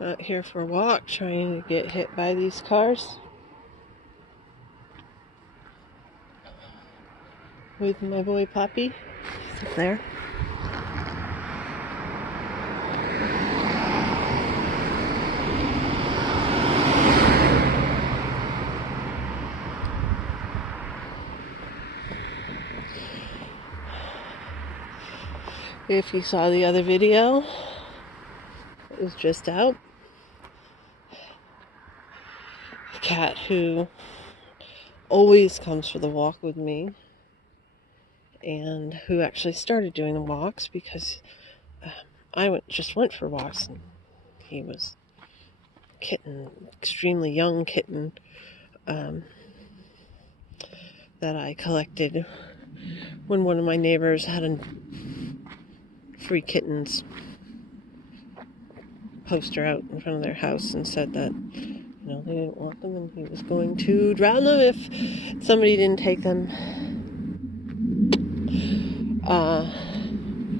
Out here for a walk, trying to get hit by these cars with my boy Poppy. He's up there. If you saw the other video, it was just out. A cat who always comes for the walk with me, and who actually started doing the walks because I just went for walks, and he was a kitten, extremely young kitten, that I collected when one of my neighbors had a free kittens poster out in front of their house and said that they didn't want them and he was going to drown them if somebody didn't take them.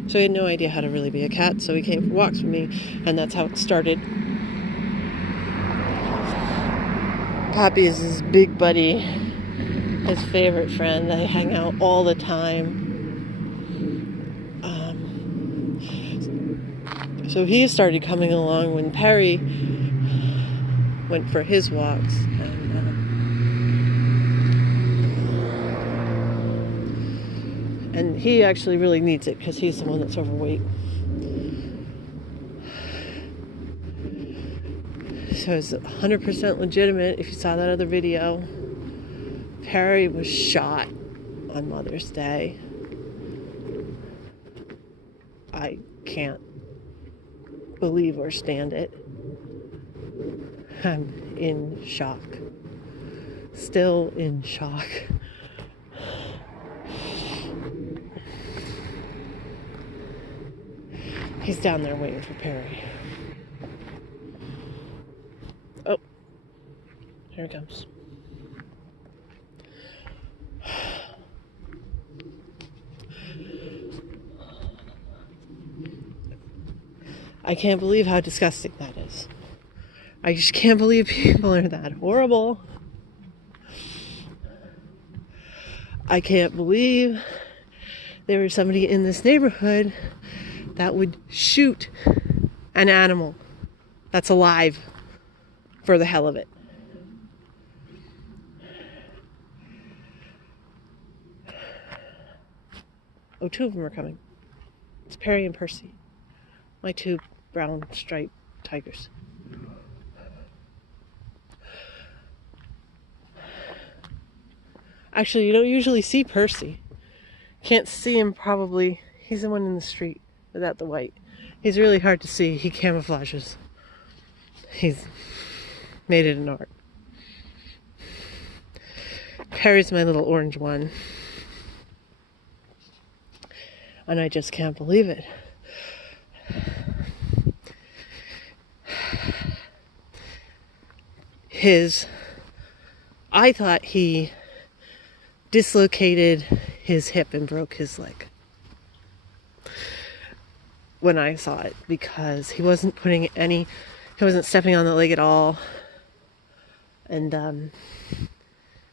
So he had no idea how to really be a cat, so he came for walks with me, and that's how it started. Poppy is his big buddy, his favorite friend. They hang out all the time. So he started coming along when Perry went for his walks. And he actually really needs it because he's the one that's overweight. So it's 100% legitimate. If you saw that other video, Perry was shot on Mother's Day. I can't believe or stand it. I'm in shock. Still in shock. He's down there waiting for Perry. Oh, here he comes. I can't believe how disgusting that is. I just can't believe people are that horrible. I can't believe there was somebody in this neighborhood that would shoot an animal that's alive for the hell of it. Oh, two of them are coming. It's Perry and Percy, my two brown striped tigers. Actually, you don't usually see Percy. Can't see him probably. He's the one in the street without the white. He's really hard to see. He camouflages. He's made it an art. Perry's my little orange one. And I just can't believe it. I thought he dislocated his hip and broke his leg when I saw it, because he wasn't stepping on the leg at all, and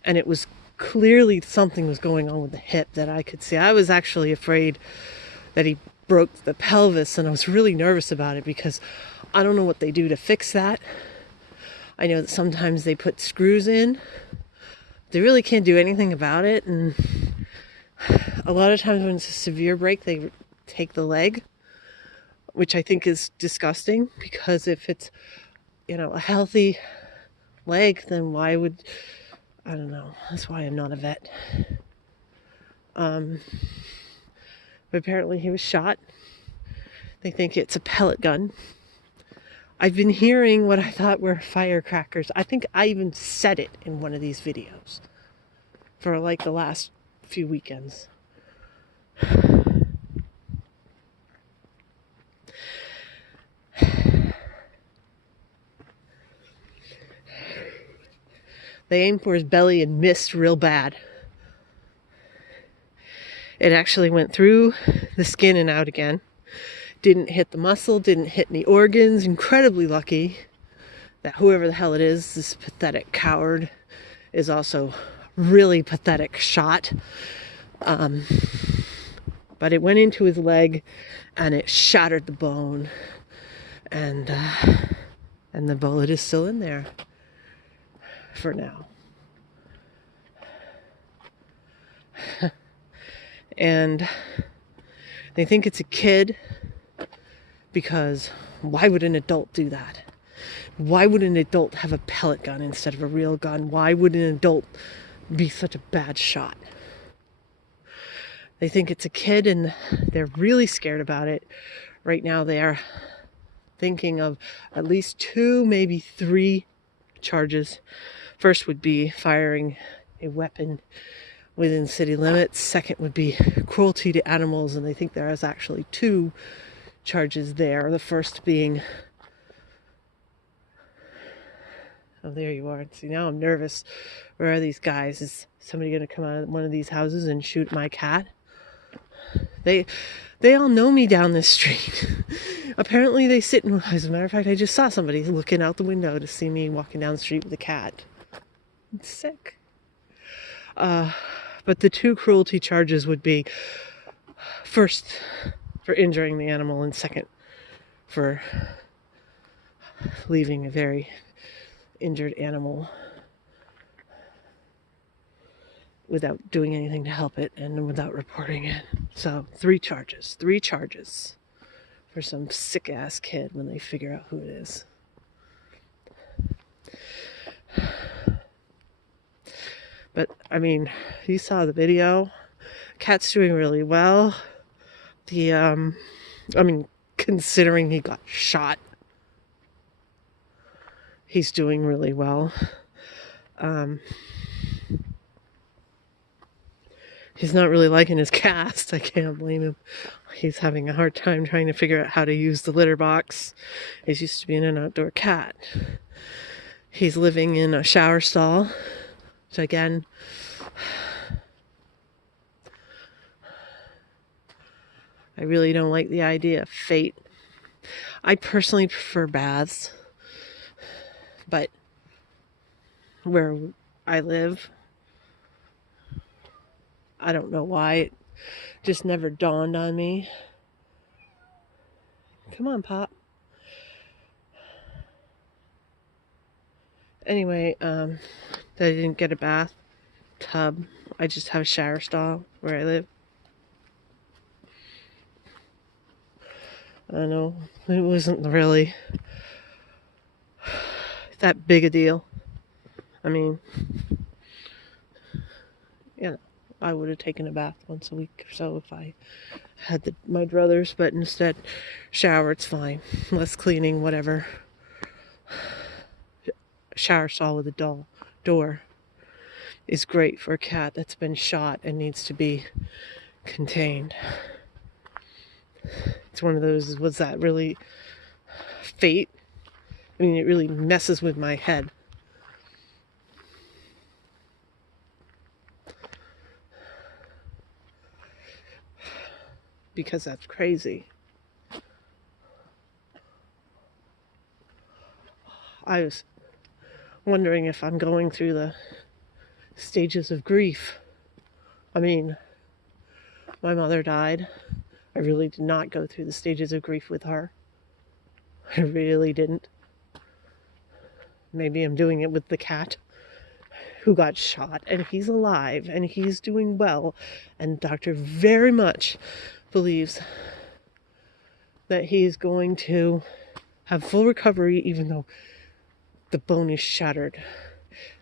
it was clearly something was going on with the hip that I could see. I was actually afraid that he broke the pelvis, and I was really nervous about it because I don't know what they do to fix that. I know that sometimes they put screws in. They really can't do anything about it, and a lot of times when it's a severe break, they take the leg, which I think is disgusting, because if it's, a healthy leg, then why would, I don't know. That's why I'm not a vet. But apparently he was shot. They think it's a pellet gun. I've been hearing what I thought were firecrackers. I think I even said it in one of these videos for like the last few weekends. They aimed for his belly and missed real bad. It actually went through the skin and out again. Didn't hit the muscle, didn't hit any organs. Incredibly lucky that whoever the hell it is, this pathetic coward, is also really pathetic shot. But it went into his leg and it shattered the bone. And the bullet is still in there for now. And they think it's a kid because why would an adult do that? Why would an adult have a pellet gun instead of a real gun? Why would an adult be such a bad shot? They think it's a kid and they're really scared about it. Right now they are thinking of at least 2, maybe 3 charges. First would be firing a weapon within city limits. Second would be cruelty to animals, and they think there is actually 2 charges there. The first being, oh, there you are. See, now I'm nervous. Where are these guys? Is somebody going to come out of one of these houses and shoot my cat? They all know me down this street. Apparently they sit in, as a matter of fact, I just saw somebody looking out the window to see me walking down the street with a cat. It's sick. But the 2 cruelty charges would be, first, for injuring the animal, and second, for leaving a very injured animal without doing anything to help it and without reporting it. So 3 charges for some sick ass kid when they figure out who it is. But I mean, you saw the video. Cat's doing really well. Considering he got shot, he's doing really well. He's not really liking his cast. I can't blame him. He's having a hard time trying to figure out how to use the litter box. He's used to being an outdoor cat. He's living in a shower stall, which again, I really don't like the idea of fate. I personally prefer baths, but where I live, I don't know why, it just never dawned on me. Come on, Pop. Anyway, that I didn't get a bath tub. I just have a shower stall where I live. I don't know, it wasn't really that big a deal. I mean, I would have taken a bath once a week or so if I had my druthers, but instead, shower, it's fine. Less cleaning, whatever. Shower stall with a door is great for a cat that's been shot and needs to be contained. It's one of those, was that really fate? I mean, it really messes with my head. Because that's crazy. I was wondering if I'm going through the stages of grief. I mean, my mother died. I really did not go through the stages of grief with her. I really didn't. Maybe I'm doing it with the cat who got shot, and he's alive, and he's doing well, and the doctor very much believes that he's going to have full recovery, even though the bone is shattered.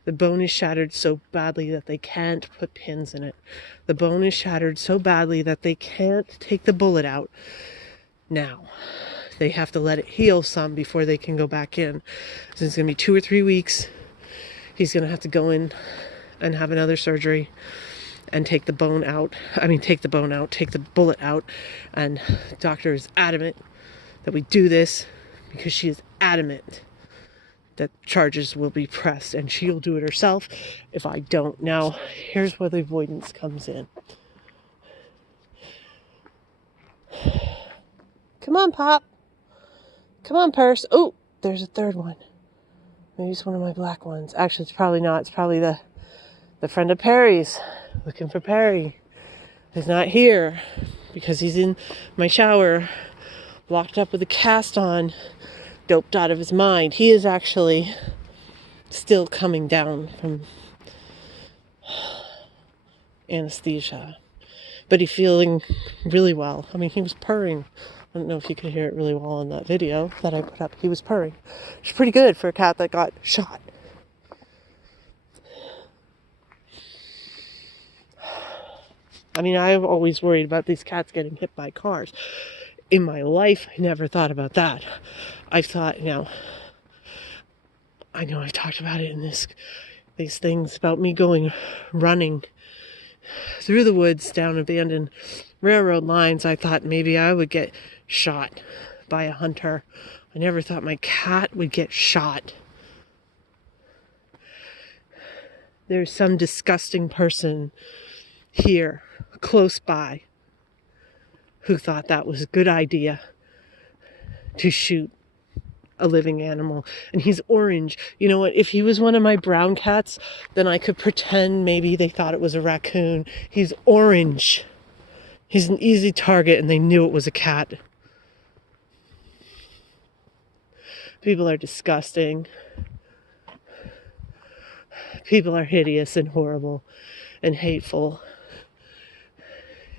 The bone is shattered so badly that they can't put pins in it. The bone is shattered so badly that they can't take the bullet out now. They have to let it heal some before they can go back in. So it's going to be 2 or 3 weeks. He's going to have to go in and have another surgery and take the bullet out. Take the bullet out. And the doctor is adamant that we do this because she is adamant that charges will be pressed, and she'll do it herself if I don't. Now, here's where the avoidance comes in. Come on, Pop. Come on, Purse. Oh, there's a third one. Maybe it's one of my black ones. Actually, it's probably not. It's probably the friend of Perry's. Looking for Perry. He's not here because he's in my shower, locked up with a cast on, doped out of his mind. He is actually still coming down from anesthesia, but he's feeling really well. I mean, he was purring. I don't know if you could hear it really well in that video that I put up. He was purring. It's pretty good for a cat that got shot. I mean, I've always worried about these cats getting hit by cars. In my life, I never thought about that. I've thought, I know I've talked about it in these things about me going running through the woods down abandoned railroad lines. I thought maybe I would get shot by a hunter. I never thought my cat would get shot. There's some disgusting person here, close by, who thought that was a good idea to shoot a living animal. And he's orange. You know what? If he was one of my brown cats, then I could pretend maybe they thought it was a raccoon. He's orange. He's an easy target, and they knew it was a cat. People are disgusting. People are hideous and horrible and hateful.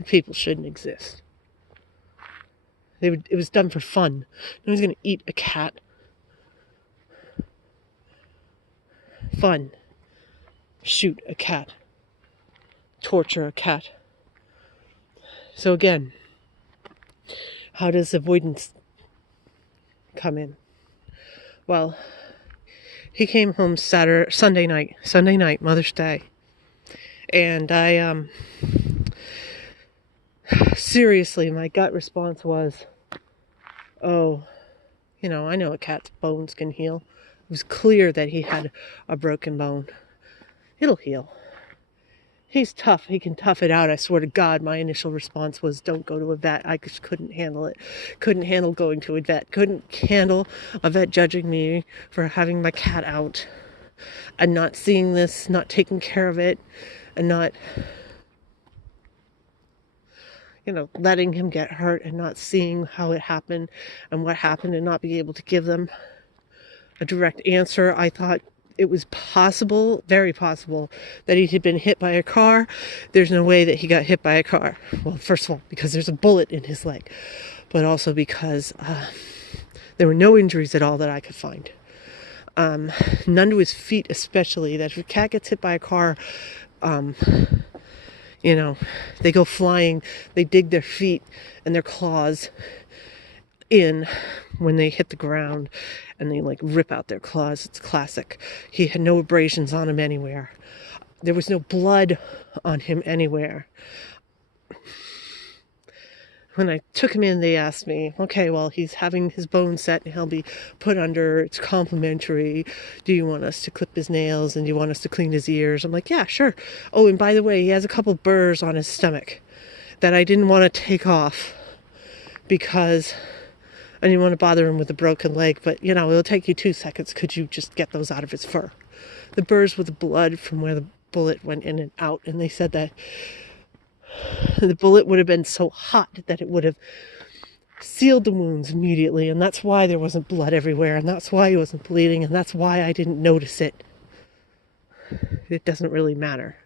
People shouldn't exist. It was done for fun. No one's going to eat a cat. Fun. Shoot a cat. Torture a cat. So again, how does avoidance come in? Well, he came home Sunday night, Mother's Day. And I, seriously, my gut response was, oh, I know a cat's bones can heal. It was clear that he had a broken bone. It'll heal. He's tough. He can tough it out. I swear to God, my initial response was, don't go to a vet. I just couldn't handle it. Couldn't handle going to a vet. Couldn't handle a vet judging me for having my cat out and not seeing this, not taking care of it, and not, letting him get hurt and not seeing how it happened and what happened and not being able to give them a direct answer. I thought it was possible, very possible, that he had been hit by a car. There's no way that he got hit by a car. Well, first of all, because there's a bullet in his leg, but also because there were no injuries at all that I could find. None to his feet, especially. That if a cat gets hit by a car, they go flying, they dig their feet and their claws in when they hit the ground, and they rip out their claws. It's classic. He had no abrasions on him anywhere. There was no blood on him anywhere. When I took him in, they asked me, okay, well, he's having his bone set and he'll be put under. It's complimentary. Do you want us to clip his nails and do you want us to clean his ears? I'm like, yeah, sure. Oh, and by the way, he has a couple burrs on his stomach that I didn't want to take off because I didn't want to bother him with a broken leg, but it'll take you 2 seconds. Could you just get those out of his fur? The burrs were the blood from where the bullet went in and out, and they said that the bullet would have been so hot that it would have sealed the wounds immediately, and that's why there wasn't blood everywhere, and that's why he wasn't bleeding, and that's why I didn't notice it. It doesn't really matter.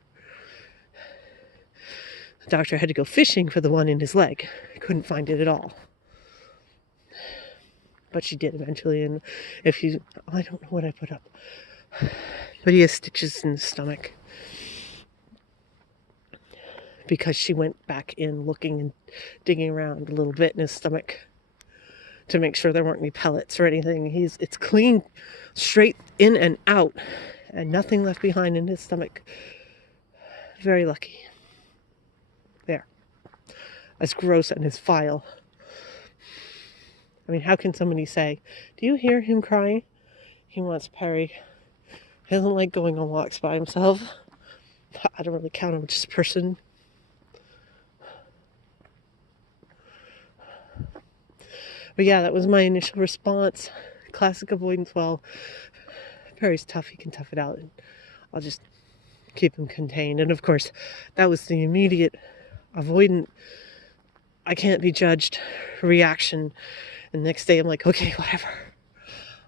The doctor had to go fishing for the one in his leg. Couldn't find it at all. But she did eventually, and I don't know what I put up, but he has stitches in his stomach because she went back in looking and digging around a little bit in his stomach to make sure there weren't any pellets or anything. It's clean, straight in and out, and nothing left behind in his stomach. Very lucky. There. As gross and his file. I mean, how can somebody say, do you hear him crying? He wants Perry. He doesn't like going on walks by himself. I don't really count him as a person. But yeah, that was my initial response. Classic avoidance. Well, Perry's tough. He can tough it out. And I'll just keep him contained. And of course, that was the immediate avoidant, I can't be judged reaction. And the next day I'm like, okay, whatever.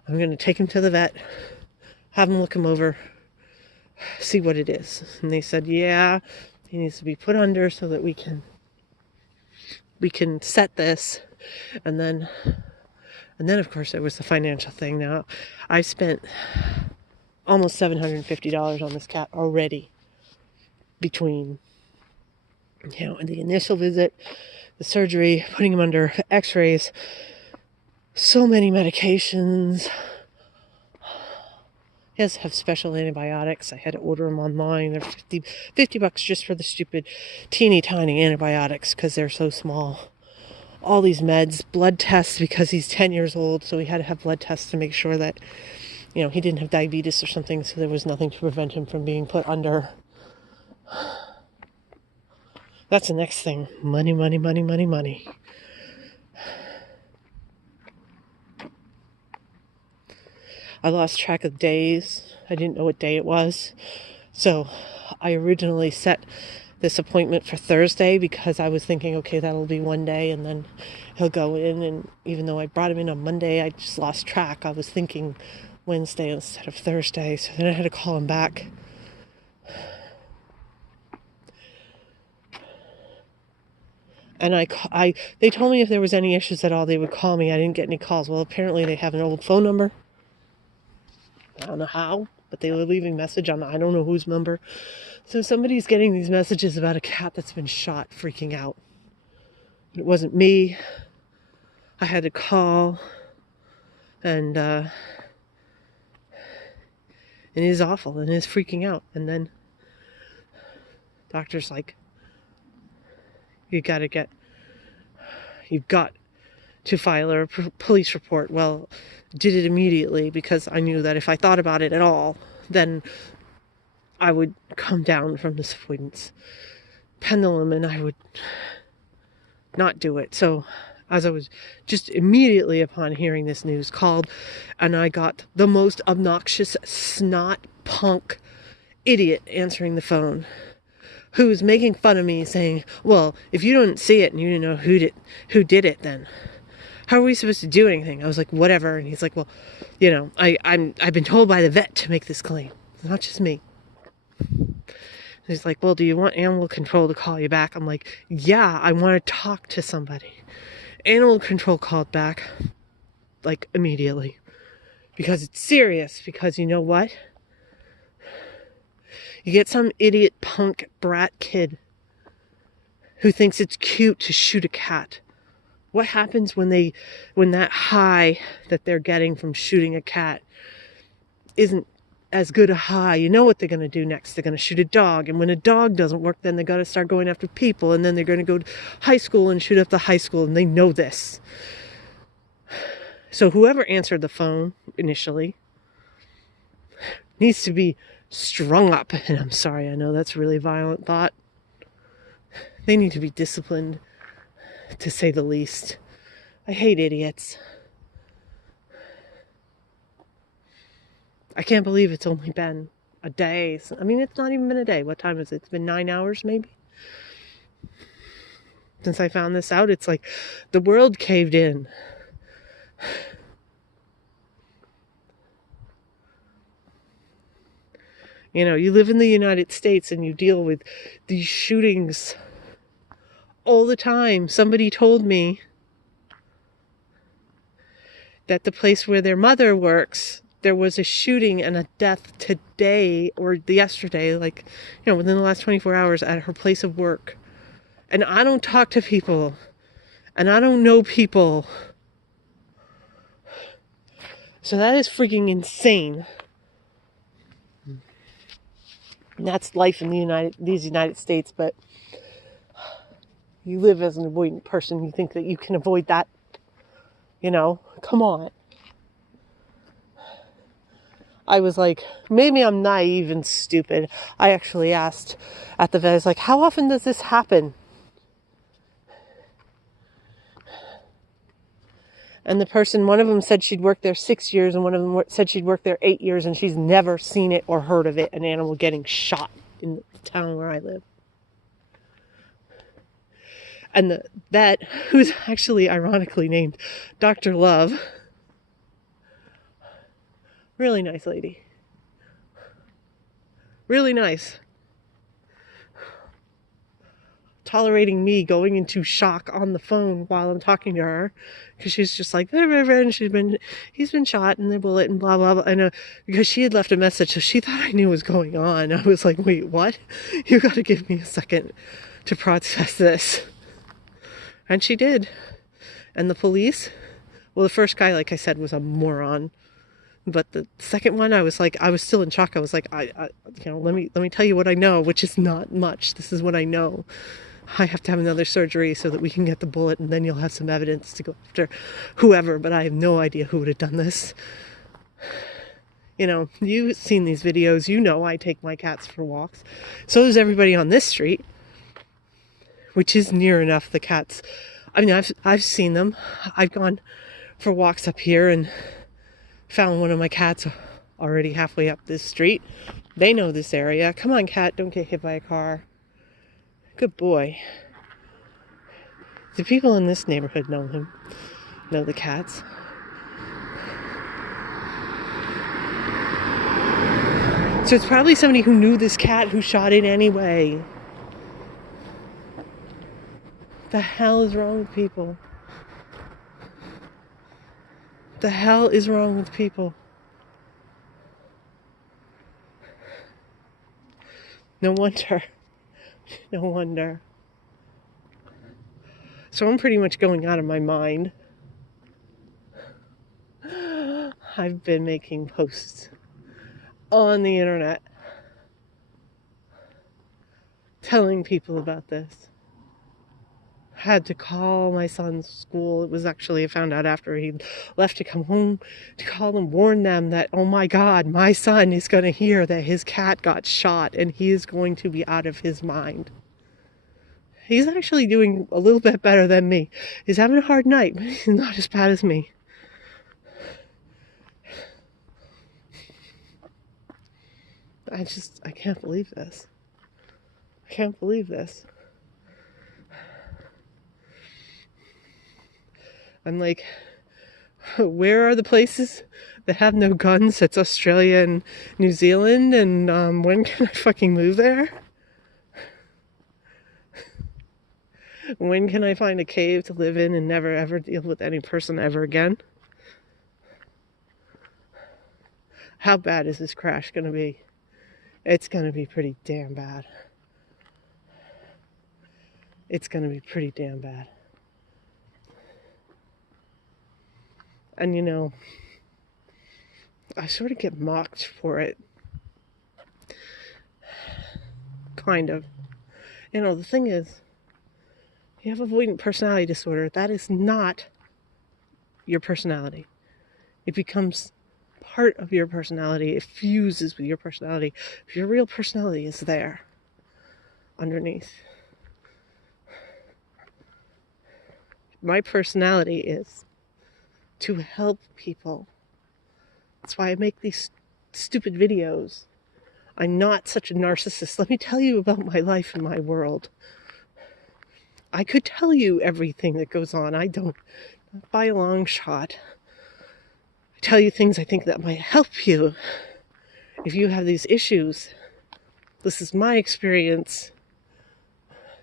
I'm going to take him to the vet, have him look him over, see what it is. And they said, yeah, he needs to be put under so that we can set this. And then of course there was the financial thing. Now I've spent almost $750 on this cat already, between the initial visit, the surgery, putting him under x-rays, so many medications. He has to have special antibiotics. I had to order them online. They're $50 just for the stupid teeny tiny antibiotics because they're so small. All these meds, blood tests, because he's 10 years old, so we had to have blood tests to make sure that he didn't have diabetes or something, so there was nothing to prevent him from being put under. That's the next thing. Money, money, money, money, money. I lost track of days. I didn't know what day it was. So I originally set this appointment for Thursday because I was thinking, okay, that'll be one day and then he'll go in. And even though I brought him in on Monday, I just lost track. I was thinking Wednesday instead of Thursday. So then I had to call him back. And they told me if there was any issues at all, they would call me. I didn't get any calls. Well, apparently they have an old phone number. I don't know how, but they were leaving a message on I don't know whose number. So somebody's getting these messages about a cat that's been shot, freaking out. It wasn't me. I had to call, and it is awful, and it is freaking out. And then doctor's like, you've got to file a police report. Well, did it immediately because I knew that if I thought about it at all, then I would come down from this avoidance pendulum and I would not do it. So as I was just immediately upon hearing this news called, and I got the most obnoxious snot punk idiot answering the phone, who was making fun of me, saying, well, if you didn't see it and you didn't know who did it, then how are we supposed to do anything? I was like, whatever. And he's like, well, I've been told by the vet to make this claim. It's not just me. He's like, well, do you want animal control to call you back? I'm like, yeah, I want to talk to somebody. Animal control called back, like, immediately. Because it's serious. Because you know what? You get some idiot punk brat kid who thinks it's cute to shoot a cat. What happens when that high that they're getting from shooting a cat isn't as good a high? You know what they're going to do next. They're going to shoot a dog. And when a dog doesn't work, then they're going to start going after people. And then they're going to go to high school and shoot up the high school. And they know this. So whoever answered the phone initially needs to be strung up. And I'm sorry, I know that's a really violent thought. They need to be disciplined, to say the least. I hate idiots. I can't believe it's only been a day. I mean, it's not even been a day. What time is it? It's been 9 hours, maybe? Since I found this out, it's like the world caved in. You live in the United States and you deal with these shootings all the time. Somebody told me that the place where their mother works, there was a shooting and a death today or yesterday, within the last 24 hours at her place of work. And I don't talk to people, and I don't know people. So that is freaking insane. And that's life in these United States, but you live as an avoidant person, you think that you can avoid that. Come on. I was like, maybe I'm naive and stupid. I actually asked at the vet, I was like, how often does this happen? And the person, one of them said she'd worked there 6 years, and one of them said she'd worked there 8 years, and she's never seen it or heard of it, an animal getting shot in the town where I live. And the vet, who's actually ironically named Dr. Love, really nice lady. Really nice. Tolerating me going into shock on the phone while I'm talking to her, because she's just like, and he's been shot in the bullet and blah blah blah. And because she had left a message, so she thought I knew what was going on. I was like, wait, what? You got to give me a second to process this. And she did. And the police, well, the first guy, like I said, was a moron. But the second one, I was still in shock. I was like, let me tell you what I know, which is not much. This is what I know. I have to have another surgery so that we can get the bullet, and then you'll have some evidence to go after whoever, but I have no idea who would have done this. You know, you've seen these videos. You know I take my cats for walks. So does everybody on this street, which is near enough the cats. I mean, I've seen them. I've gone for walks up here and found one of my cats already halfway up this street. They know this area. Come on, cat, don't get hit by a car. Good boy. The people in this neighborhood know him, know the cats. So it's probably somebody who knew this cat who shot it anyway. The hell is wrong with people? The hell is wrong with people? No wonder. No wonder. So I'm pretty much going out of my mind. I've been making posts on the internet telling people about this. Had to call my son's school. It was actually, I found out after he left to come home, to call them, warn them that, oh my God, my son is going to hear that his cat got shot and he is going to be out of his mind. He's actually doing a little bit better than me. He's having a hard night, but he's not as bad as me. I can't believe this. I can't believe this. I'm like, where are the places that have no guns? It's Australia and New Zealand, and when can I fucking move there? When can I find a cave to live in and never ever deal with any person ever again? How bad is this crash going to be? It's going to be pretty damn bad. It's going to be pretty damn bad. And you know, I sort of get mocked for it. Kind of. You know, the thing is, you have avoidant personality disorder. That is not your personality. It becomes part of your personality. It fuses with your personality. Your real personality is there, underneath. My personality is to help people. That's why I make these stupid videos. I'm not such a narcissist. Let me tell you about my life and my world. I could tell you everything that goes on. I don't, not by a long shot. I tell you things I think that might help you if you have these issues. This is my experience.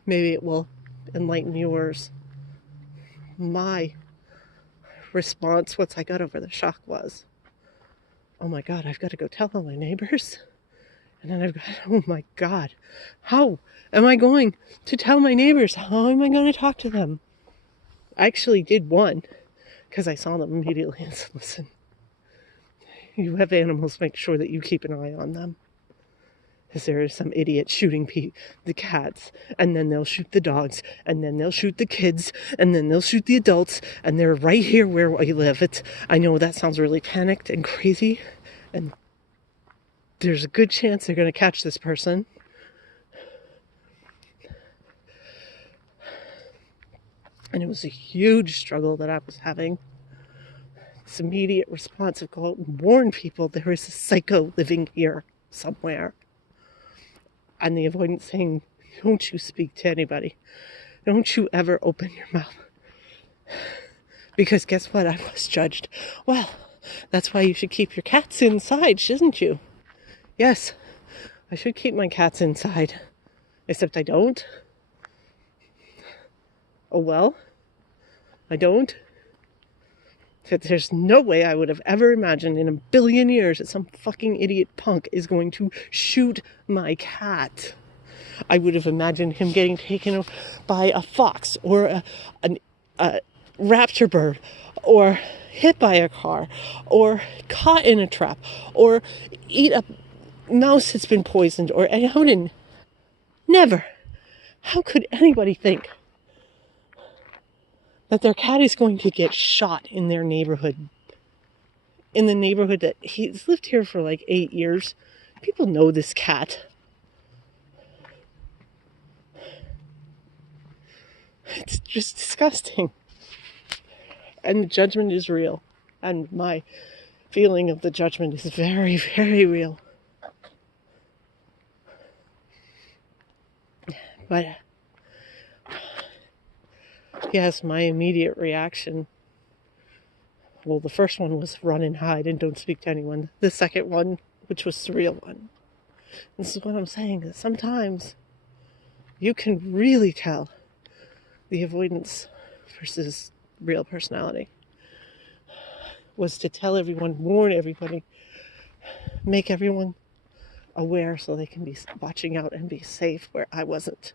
Maybe it will enlighten yours. My response, once I got over the shock, was, oh my God, I've got to go tell all my neighbors. And then I've got, oh my God, how am I going to tell my neighbors? How am I going to talk to them? I actually did one, because I saw them immediately and said, listen, you have animals, make sure that you keep an eye on them. Because there is some idiot shooting the cats, and then they'll shoot the dogs, and then they'll shoot the kids, and then they'll shoot the adults, and they're right here where I live. I know that sounds really panicked and crazy, and there's a good chance they're going to catch this person. And it was a huge struggle that I was having. His immediate response of go out and warn people there is a psycho living here somewhere. And the avoidant saying, don't you speak to anybody. Don't you ever open your mouth. Because guess what? I was judged. Well, that's why you should keep your cats inside, shouldn't you? Yes, I should keep my cats inside. Except I don't. Oh well, I don't. There's no way I would have ever imagined in a billion years that some fucking idiot punk is going to shoot my cat. I would have imagined him getting taken by a fox or a raptor bird, or hit by a car, or caught in a trap, or eat a mouse that's been poisoned, or never. How could anybody think that their cat is going to get shot in their neighborhood? In the neighborhood that he's lived here for like 8 years. People know this cat. It's just disgusting. And the judgment is real. And my feeling of the judgment is very, very real. But yes, my immediate reaction, well, the first one was run and hide and don't speak to anyone. The second one, which was the real one. This is what I'm saying, that sometimes you can really tell the avoidance versus real personality. Was to tell everyone, warn everybody, make everyone aware so they can be watching out and be safe where I wasn't.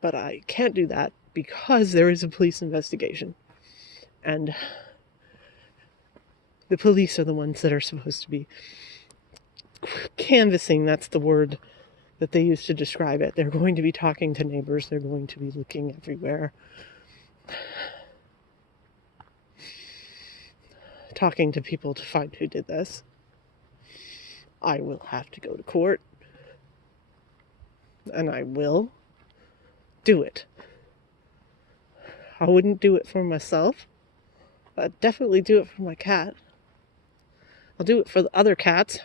But I can't do that because there is a police investigation. And the police are the ones that are supposed to be canvassing, that's the word that they use to describe it. They're going to be talking to neighbors, they're going to be looking everywhere. Talking to people to find who did this. I will have to go to court. And I will do it. I wouldn't do it for myself. I'd definitely do it for my cat. I'll do it for the other cats.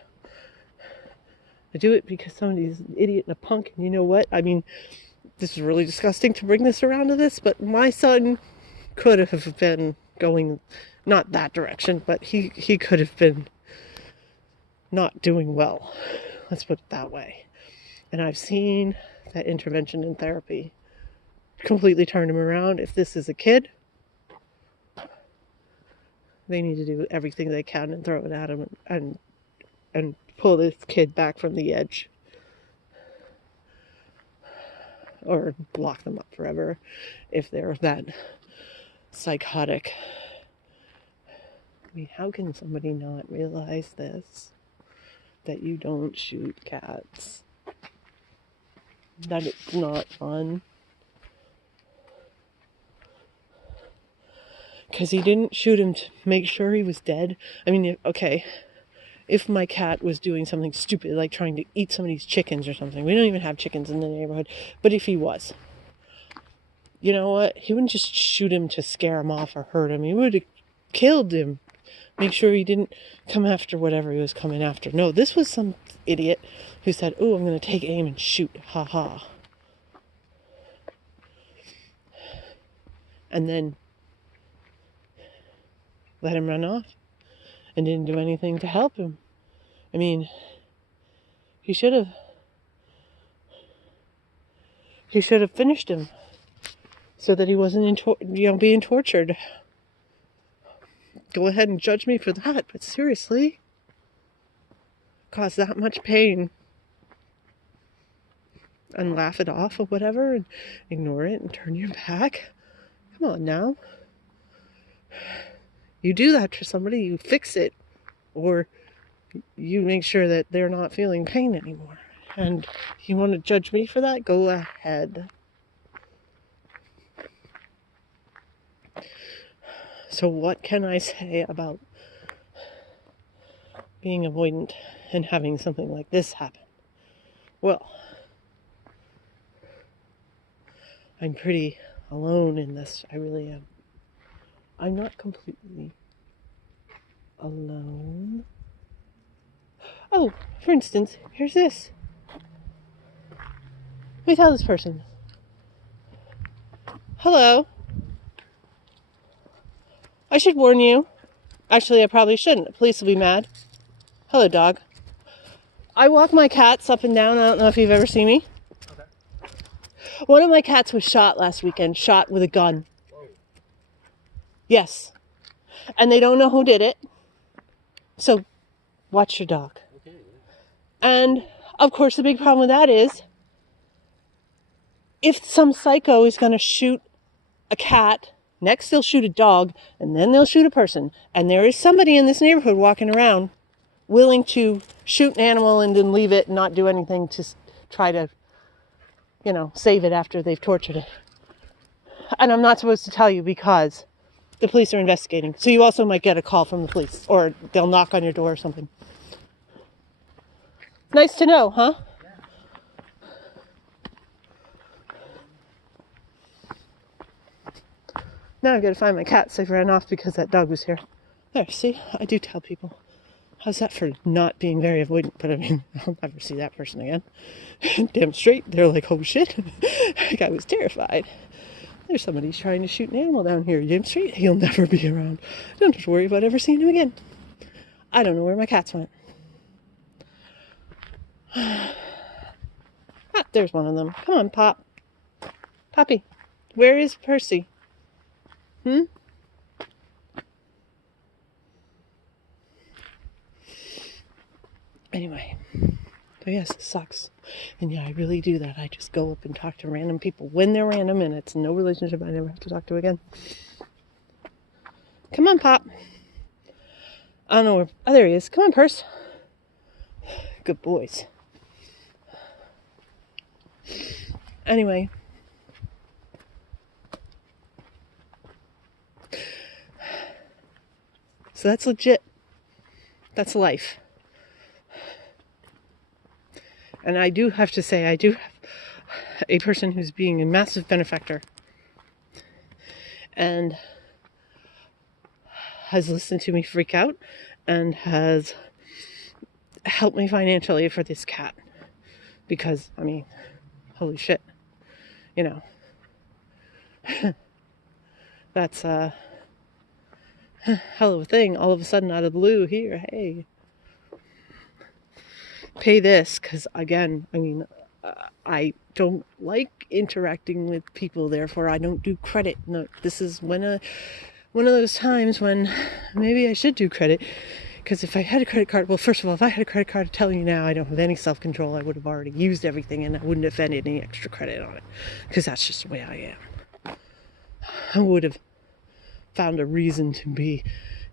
I do it because somebody's an idiot and a punk. And you know what? I mean, this is really disgusting to bring this around to this, but my son could have been going not that direction, but he could have been not doing well. Let's put it that way. And I've seen that intervention in therapy completely turn him around. If this is a kid, they need to do everything they can and throw it at him and pull this kid back from the edge. Or lock them up forever if they're that psychotic. I mean, how can somebody not realize this? That you don't shoot cats. That it's not fun. Because he didn't shoot him to make sure he was dead. I mean, okay, if my cat was doing something stupid, like trying to eat somebody's chickens or something. We don't even have chickens in the neighborhood. But if he was, you know what? He wouldn't just shoot him to scare him off or hurt him. He would have killed him. Make sure he didn't come after whatever he was coming after. No, this was some idiot who said, oh, I'm going to take aim and shoot. Ha ha. And then let him run off and didn't do anything to help him. I mean, he should have finished him so that he wasn't being tortured. Go ahead and judge me for that, but seriously, cause that much pain and laugh it off or whatever and ignore it and turn your back? Come on now. You do that to somebody, you fix it, or you make sure that they're not feeling pain anymore. And you want to judge me for that? Go ahead. So what can I say about being avoidant and having something like this happen? Well, I'm pretty alone in this. I really am. I'm not completely alone. Oh, for instance, here's this. Let me tell this person. Hello. I should warn you. Actually, I probably shouldn't. The police will be mad. Hello, dog. I walk my cats up and down. I don't know if you've ever seen me. Okay. One of my cats was shot last weekend, shot with a gun. Whoa. Yes. And they don't know who did it. So, watch your dog. Okay. And, of course, the big problem with that is, if some psycho is going to shoot a cat, next they'll shoot a dog, and then they'll shoot a person. And there is somebody in this neighborhood walking around willing to shoot an animal and then leave it and not do anything to try to, save it after they've tortured it. And I'm not supposed to tell you because the police are investigating. So you also might get a call from the police, or they'll knock on your door or something. Nice to know, huh? Now I've got to find my cat, so I ran off because that dog was here. There, see? I do tell people. How's that for not being very avoidant? But I mean, I'll never see that person again. Damn straight. They're like, oh shit. That guy was terrified. There's somebody trying to shoot an animal down here. Damn straight. He'll never be around. Don't have to worry about ever seeing him again. I don't know where my cats went. There's one of them. Come on, Pop. Poppy. Where is Percy? Anyway, but yes, it sucks. And yeah, I really do that. I just go up and talk to random people when they're random and it's no relationship I never have to talk to again. Come on, Pop. I don't know where. Oh, there he is. Come on, Purse. Good boys. Anyway. So that's legit. That's life. And I do have to say, I do have a person who's being a massive benefactor and has listened to me freak out and has helped me financially for this cat. Because, I mean, holy shit. That's a hell of a thing. All of a sudden, out of the blue, here, hey. Pay this, because again, I mean, I don't like interacting with people, therefore I don't do credit. No, this is one of those times when maybe I should do credit, because if I had a credit card, well, first of all, if I had a credit card, I'm telling you now, I don't have any self-control. I would have already used everything and I wouldn't have had any extra credit on it, because that's just the way I am. I would have found a reason to be